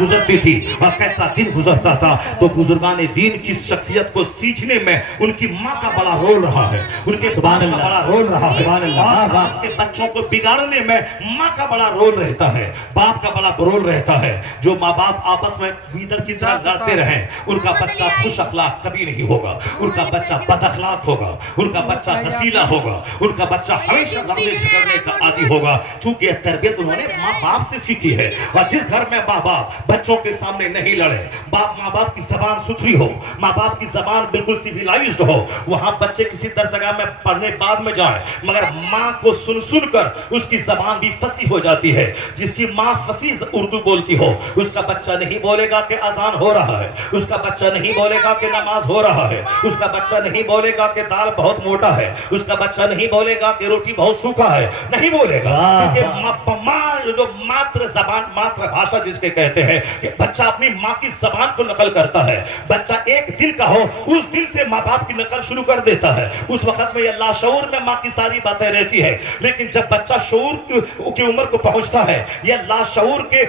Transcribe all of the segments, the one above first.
گزرتی تھی اور کیسا دن گزرتا تھا. تو بزرگان دین کی شخصیت کو سیکھنے میں ان کی ماں کا بڑا رول رہا ہے, ان کے باپ کا بڑا رول رہا ہے, اور اس کے بچوں کو بگاڑنے میں ماں کا بڑا رول رہتا ہے, باپ کا بڑا رول رہتا ہے. جو ماں باپ آپس میں گیدڑ کی طرح لڑتے رہیں, ان کا بچہ خوش اخلاق کبھی نہیں ہوگا, ان کا بچہ بد اخلاق ہوگا, ان کا بچہ غسیلا ہوگا, ان کا بچہ ہمیشہ لڑنے جھگڑنے کا عادی ہوگا, چونکہ یہ تربیت انہوں نے ماں باپ سے سیکھی ہے. اور جس گھر میں ماں باپ بچوں کے سامنے نہیں لڑے, ماں باپ کی زبان ستھری ہو, ماں باپ کی زبان بالکل سیویلائزڈ ہو, وہاں بچے کسی درسگاہ میں پڑھنے بعد میں جائیں مگر ماں کو سن سن کر اس کی زبان بھی فصیح ہو جاتی ہے. جس کی ماں فصیح اردو بولتی ہو, اس کا بچہ نہیں بولے گا کہ اذان ہو رہا ہے, اس کا بچہ نہیں بولے گا کہ نماز ہو رہا ہے, اس کا بچہ نہیں بولے گا کہ دال بہت موٹا ہے, اس کا بچہ نہیں بولے گا کہ روٹی بہت سوکھا ہے, نہیں بولے گا. کیونکہ ماں جو ماتر زبان, ماتر بھاشا جس کے کہتے ہیں کہ بچہ اپنی ماں کی زبان کو نقل کرتا ہے. بچہ ایک دل کا ہو, اس دل سے ماں باپ کی نقل شروع کر دیتا ہے. اس وقت میں یہ لاشعور میں ماں کی ساری باتیں رہتی ہے, لیکن جب بچہ شعور کی عمر کو پہنچتا ہے, یہ لاشعور کے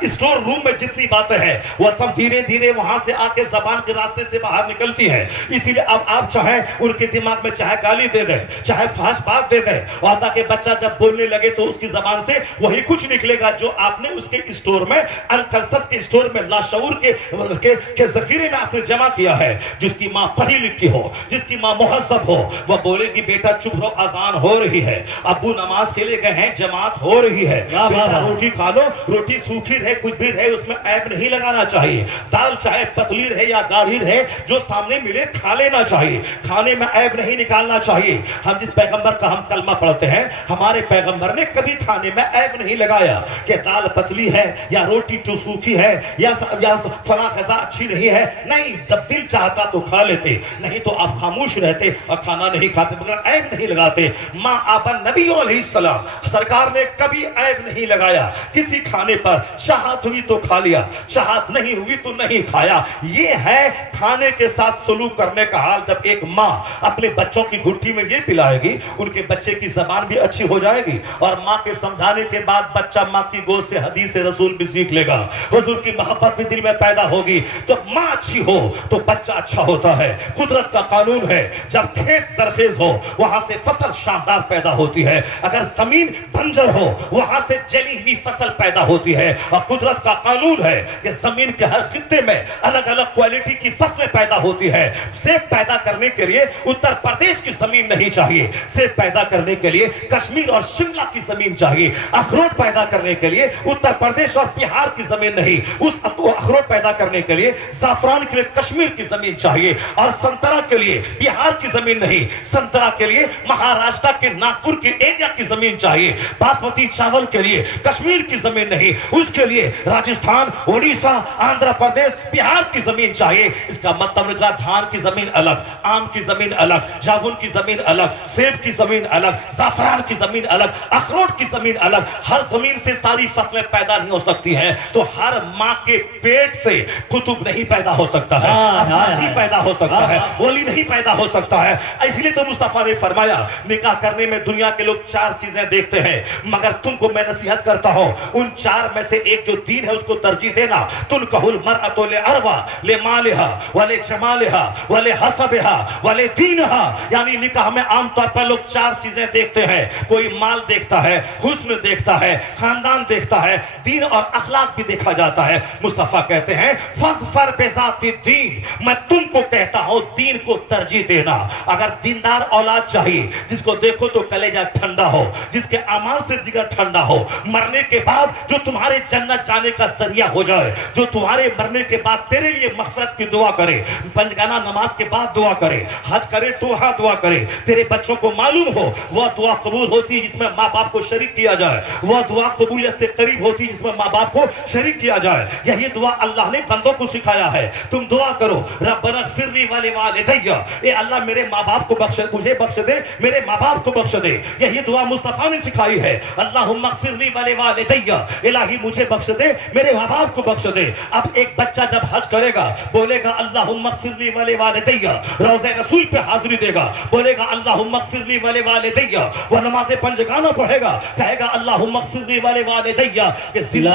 اسٹور روم میں جتنی باتیں ہیں وہ سب دھیرے دھیرے وہاں سے آ کے زبان کے راستے سے باہر نکلتی ہے. اسی لیے اب آپ چاہیں ان کے دماغ میں چاہے گالی دے دیں, چاہے فحش بات دے دیں, اور تاکہ بچہ جب بولنے لگے تو اس کی زبان سے وہی کچھ نکلے گا جو آپ نے اس کے اسٹور میں, انکرسس کے اسٹور میں, لاشعور کے ذخیرے میں آپ نے جمع کیا ہے. جس کی ماں پڑھی لکھی ہو, جس کی ماں مہذب ہو, وہ بولے گی بیٹا چپ رہو, اذان ہو رہی ہے, ابو نماز کے لیے گئے ہیں, جماعت ہو رہی ہے, بیٹا روٹی کھا لو, روٹی سوکھی رہے کچھ بھی رہے اس میں عیب نہیں لگانا چاہیے, دال چاہے پتلی رہے یا گاڑھی رہے, جو سامنے ملے کھا لینا چاہیے, کھانے میں عیب نہیں نکالنا چاہیے. ہم جس پیغمبر کا ہم کلمہ پڑھتے ہیں, ہمارے پیغمبر نے کبھی کھانے میں عیب نہیں لگایا کہ دال پتلی ہے یا روٹی سوکھی ہے یا فلاں غذا اچھی نہیں ہے. نہیں, جب دل چاہتا تو کھا لیتے, نہیں تو آپ خاموش رہتے اور کھانا نہیں کھاتے, مگر عیب نہیں لگاتے. ماں آبا نبی علیہ السلام سرکار نے کبھی عیب نہیں لگایا کسی کھانے پر. چاہت ہوئی تو کھا لیا, چاہت نہیں ہوئی تو نہیں کھایا. یہ ہے کھانے کے ساتھ سلوک کرنے کا حال. جب ایک ماں اپنے بچوں کی گھٹی میں یہ پلائے گی, ان کے بچے کی زبان بھی اچھی ہو جائے گی, اور ماں کے سمجھانے کے بعد بچہ ماں کی گود سے حدیث رسول بھی سیکھ لے گا, حضور کی محبت بھی دل میں پیدا ہوگی. جب ماں اچھی ہو تو بچہ اچھا ہوتا ہے. قدرت کا قانون ہے, جب کھیت زرخیز ہو وہاں سے فصل شاندار پیدا ہوتی ہے, اگر زمین بنجر ہو وہاں سے جلی ہوئی فصل پیدا ہوتی ہے. اور قدرت کا قانون ہے کہ زمین کے ہر خطے میں الگ الگ کوالٹی کی فصلیں پیدا ہوتی ہے. سیب پیدا کرنے کے لیے اتر پردیش کی زمین نہیں چاہیے, سیب پیدا کرنے کے لیے کشمیر اور شملہ کی زمین چاہیے. اخروٹ پیدا کرنے کے لیے اتر پردیش اور بہار کی زمین نہیں, اس اخروٹ پیدا کرنے کے لیے زعفران کے لیے کشمیر کی زمین چاہیے, اور سنترا کے لیے بہار کی زمین نہیں, سنترا کے لیے مہاراشٹر کے ناگپور کے ایریا کی زمین چاہیے. باسمتی چاول کے لیے کشمیر کی زمین نہیں, اس کے لیے راجستھان, اڑیسہ, آندھرا پردیش, بہار کی زمین چاہیے. اس کا مطلب نکلا دھان کی زمین الگ, آم کی زمین الگ, جامن کی زمین الگ, سیب کی زمین الگ, زعفران کی زمین الگ, اخروٹ کی زمین الگ. ہر زمین سے ساری فصلیں پیدا نہیں ہو سکتی ہیں, تو ہر ماں کے پیٹ سے کتب نہیں پیدا ہو سکتا ہے, نہیں پیدا ہو سکتا ہے, ولی نہیں پیدا ہو سکتا ہے. اس لیے تو مصطفیٰ نے فرمایا نکاح کرنے میں دنیا کے لوگ 4 چیزیں دیکھتے ہیں, مگر تم کو میں نصیحت کرتا ہوں ان 4 میں سے ایک جو دین ہے اس کو ترجیح دینا. تنکح المرأۃ لأربع, لمالها ولجمالها ولحسبها ولدینها. یعنی نکاح میں عام طور پر لوگ 4 چیزیں دیکھتے ہیں, کوئی مال دیکھتا ہے, حسن دیکھتا ہے, خاندان دیکھتا ہے, دین اور اخلاق بھی دیکھا جاتا ہے. مصطفیٰ کہتے ہیں فاظفر بذات الدین, میں تم کو کہتا ہوں دین کو ترجیح دینا. اگر دیندار اولاد چاہیے جس کو دیکھو تو کلیجہ ٹھنڈا ہو, جس کے اعمال سے جگر ٹھنڈا ہو, مرنے کے بعد جو تمہارے جنت جانے کا ذریعہ ہو جائے, جو تمہارے مرنے کے بعد تیرے لیے مغفرت کی دعا کرے, پنجگانہ نماز کے بعد دعا کرے, حج کرے تو وہاں دعا کرے, تیرے بچوں کو معلوم ہو وہ دعا قبول ہوتی ہے جس میں ماں باپ کو شریک کیا جائے, وہ دعا قبولیت سے قریب ہوتی ہے جس میں ماں باپ کو شریک کیا جائے. یہی دعا اللہ نے بندوں کو سکھایا ہے. تم دعا کرو ربنا اغفر لی ولوالدی, اے اللہ میرے ماں باپ کو بخش, مجھے بخش دے, میرے ماں باپ کو بخش دے. یہی دعا مصطفیٰ نے سکھائی ہے, اللہم اغفر لی ولوالدی, الہی مجھے بخش دے, میرے ماں باپ کو بخش دے. اب ایک بچہ جب حج کرے گا بولے گا اللہم اغفر لی ولوالدی, روضہ رسول پہ حاضری دے گا بولے گا اللہم اغفر لی ولوالدی. وہ نماز پنجگانہ پڑھے گا کہے گا اللہم اغفر لی ولوالدی, کہ زندہ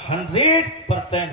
100%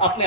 اپنے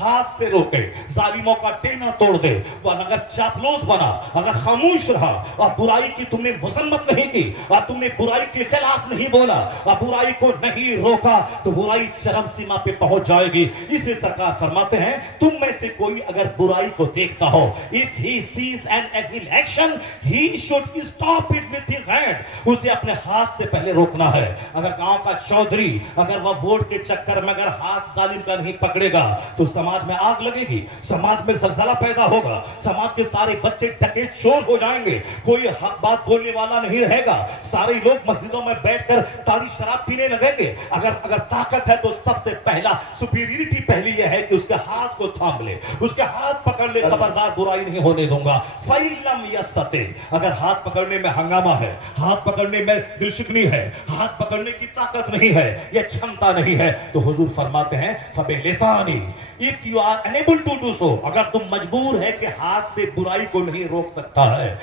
ہاتھ سے روکے, ظالموں کا ٹینا توڑ دے. وہ اگر چاپلوس بنا, اگر خاموش رہا اور برائی کی تم نے مذمت نہیں کی اور تم نے برائی کے خلاف نہیں بولا اور برائی کو نہیں روکا تو برائی چرم سیما پہ پہنچ جائے گی. اس لیے سرکار فرماتے ہیں تم میں سے کوئی اگر برائی کو دیکھتا ہو, if he sees an evil action he should stop it with his hand, اسے اپنے ہاتھ سے پہلے روکنا ہے. اگر گاؤں کا چودھری اگر وہ ووٹ کے چکر میں اگر ہاتھ ظالم کا نہیں پکڑے گا تو سماج میں آگ لگے گی, سماج میں زلزلہ پیدا ہوگا, سماج کے سارے بچے ڈکیت چور ہو جائیں گے, کوئی حق بات بولنے والا نہیں رہے گا, سارے لوگ مسجدوں میں بیٹھ کر تاریخ شراب پینے لگیں گے. اگر طاقت ہے تو سب سے پہلا سپیریورٹی پہلی یہ ہے کہ اس کے ہاتھ کو تھام لے, اس کے ہاتھ پکڑ لے, خبردار برائی نہیں ہونے دوں گا. فَإِلَّمْ يَسْتَطِعْ, اگر ہاتھ پکڑنے میں ہنگامہ ہے, ہاتھ پکڑنے میں دل شکنی ہے, ہاتھ پکڑنے کی طاقت نہیں ہے, یہ چھمتا نہیں ہے, تو حضور فرماتے ہیں فَبِلِسَانِهِ, if you are unable to do so, اگر تم مجبور ہے کہ ہاتھ سے برائی کو نہیں روک سکتا ہے,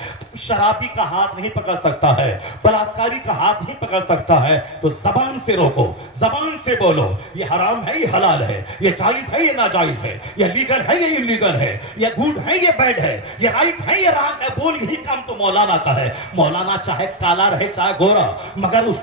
شرابی کا ہاتھ نہیں پکڑ سکتا ہے, بلاکاری کا ہاتھ نہیں پکڑ سکتا ہے, تو زبان سے روکو, زبان سے بولو یہ حرام ہے یہ حلال ہے, یہ جائز ہے یہ ناجائز ہے, یہ لیگل ہے یہ انلیگل ہے, یہ گڈ ہے یہ بیڈ ہے, یہ رائٹ ہے یہ رانگ ہے. بول یہی کام تو مولانا کا ہے. مولانا چاہے کالا رہے چاہے گورا, مگر اس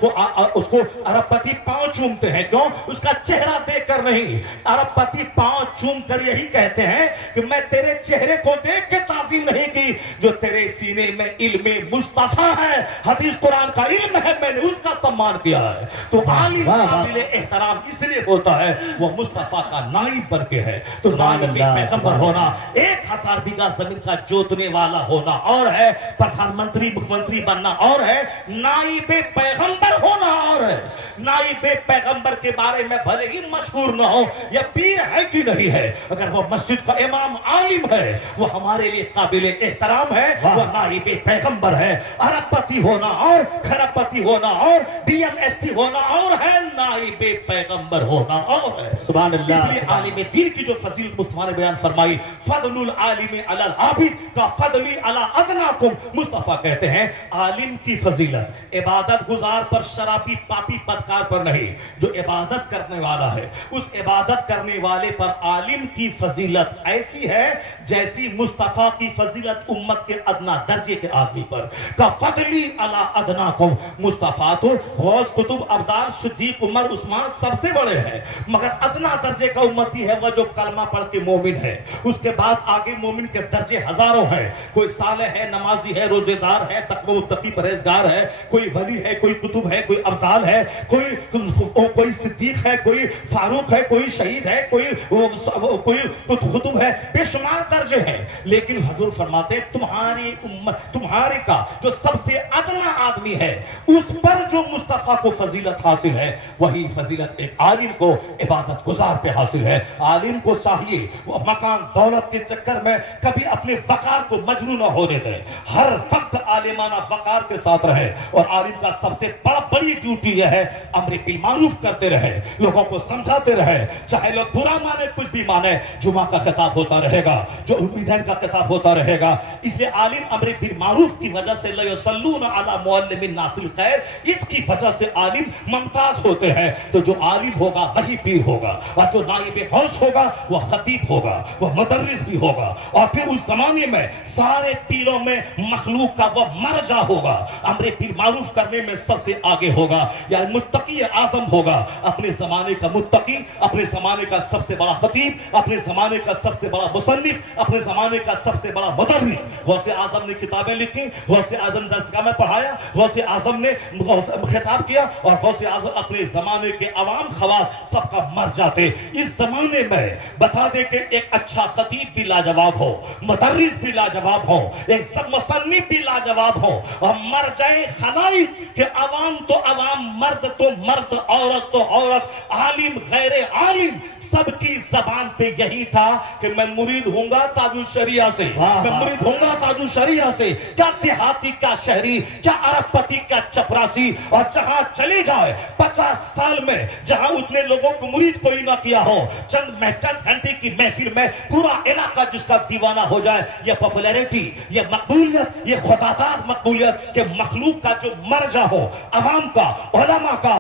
کو ارب پتی پاؤں چومتے ہیں. کیوں؟ اس کا چہرہ دیکھ کر نہیں, ارب پتی پاؤں چوم کر یہی کہتے ہیں کہ میں تیرے چہرے کو دیکھ کے تعظیم نہیں کی, جو تیرے سینے میں علم مصطفیٰ ہے, حدیث قرآن کا علم ہے, میں نے اس کا سمان کیا ہے. تو عالم قابل احترام اس لیے ہوتا ہے وہ مصطفیٰ کا نائب بن کے ہے. تو نائب پیغمبر ہونا, 1000 بیگھہ زمین کا جوتنے والا ہونا اور ہے, پردھان منتری مکھ منتری بننا اور ہے, نائب پیغمبر ہونا اور ہے. نائب پیغمبر کے بارے میں بھلے ہی مشہور نہ ہو یا پیر ہے کہ نہیں ہے, اگر وہ مسجد کا امام عالم ہے وہ ہمارے لیے قابل احترام ہے, وہ نائب پیغمبر ہے. ارب پتی ہونا اور کھرب پتی ہونا اور ڈی ایم ایس پی ہونا اور ہے, نائب پیغمبر ہونا اور ہے. سبحان اللہ. اس لیے عالم دین کی جو فضیلت مصطفیٰ نے بیان فرمائی, فضل العالم علی العابد کا فضلی علی ادناکم, مصطفیٰ کہتے ہیں عالم کی فضیلت عبادت گزار پر, شرابی پاپی بدکار پر نہیں, جو عبادت کرنے والا ہے اس عبادت کرنے والے پر عالم کی فضیلت ایسی ہے جیسی مصطفیٰ کی فضیلت امت کے ادنا درجے کے آدمی پر. کا فضلی علی ادناکم, مصطفیٰ تو غوث قطب ابدال صدیق عمر عثمان سب سے بڑے ہیں, مگر ادنا درجے کا امتی ہے وہ جو کلمہ پڑھ کے مومن ہے. اس کے بعد آگے مومن کے درجے ہزاروں ہیں, کوئی صالح ہے, نمازی ہے, روزے دار ہے, تقوی متقی پرہیزگار ہے, کوئی ولی ہے, کوئی قطب ہے, کوئی ابدال ہے, کوئی صدیق ہے, کوئی فاروق ہے, کوئی شہید ہے, کوئی قطب ہے, بے شمار درجے ہیں. لیکن حضور فرماتے تمہاری امت, تمہارے کا جو سب سے ادنا آدمی ہے اس پر جو مصطفیٰ کو فضیلت حاصل ہے وہی فضیلت ایک عالم کو عبادت گزار پہ حاصل ہے. عالم کو چاہیے وہ مکان دولت کے چکر میں کبھی اپنے وقار کو مجروح نہ ہونے دے, ہر وقت عالمانہ وقار کے ساتھ رہے. اور عالم کا سب سے بڑی ڈیوٹی یہ ہے امر بالمعروف کرتے رہے, لوگوں کو سمجھاتے رہے, چاہے لوگ برا مانے کچھ بھی مانے, جمعہ کا خطاب ہوتا رہے گا, جو عیدین کا خطاب ہوتا رہے گا. اسے عالم امر بالمعروف کی وجہ سے لیصلون علی معلم الناس الخیر, اس کی وجہ سے عالم ممتاز ہوتے ہیں. تو جو عالم ہوگا وہی پیر ہوگا, اور جو نائب غوث ہوگا وہ خطیب ہوگا, وہ مدرس بھی ہوگا. اور پھر اس زمانے میں سارے پیروں میں مخلوق کا وہ مرجع ہوگا, امر بالمعروف کرنے میں سب سے آگے ہوگا, یعنی متقی اعظم ہوگا. اپنے زمانے کا متقی, اپنے زمانے کا سب سے بڑا خطیب, اپنے زمانے کا سب سے بڑا مصنف, اپنے زمانے کا سب سے بڑا مدرس. غوث اعظم نے کتابیں لکھی, غوث اعظم درسگاہ میں پڑھایا, غوث اعظم نے خطاب کیا, اور غوث اعظم اپنے زمانے کے عوام خواص سب کا مرجع تھے. اس زمانے میں بتا دے کہ ایک اچھا خطیب بھی لاجواب ہو, مدرس بھی لاجواب ہو, ایک سب مصنف بھی لاجواب ہو, اور مرجع خلائق کہ عوام تو عوام, مرد تو مرد, عورت تو عورت, عالم غیر عالم, سب کی زبان پہ یہی تھا کہ میں مرید ہوں گا تاج الشریعہ سے, میں مرید ہوں گا تاج الشریعہ سے. کیا دیہاتی, کیا شہری, کیا ارب پتی, کیا چپراسی, اور جہاں چلے جائے 50 سال میں جہاں اتنے لوگوں کو مرید کوئی نہ کیا ہو, چند گھنٹے کی محفل میں پورا علاقہ جس کا دیوانہ ہو جائے, یہ پاپولیرٹی, یہ مقبولیت, یہ خوددار مقبولیت کہ مخلوق کا جو مرجع ہو, عوام کا, علماء کا,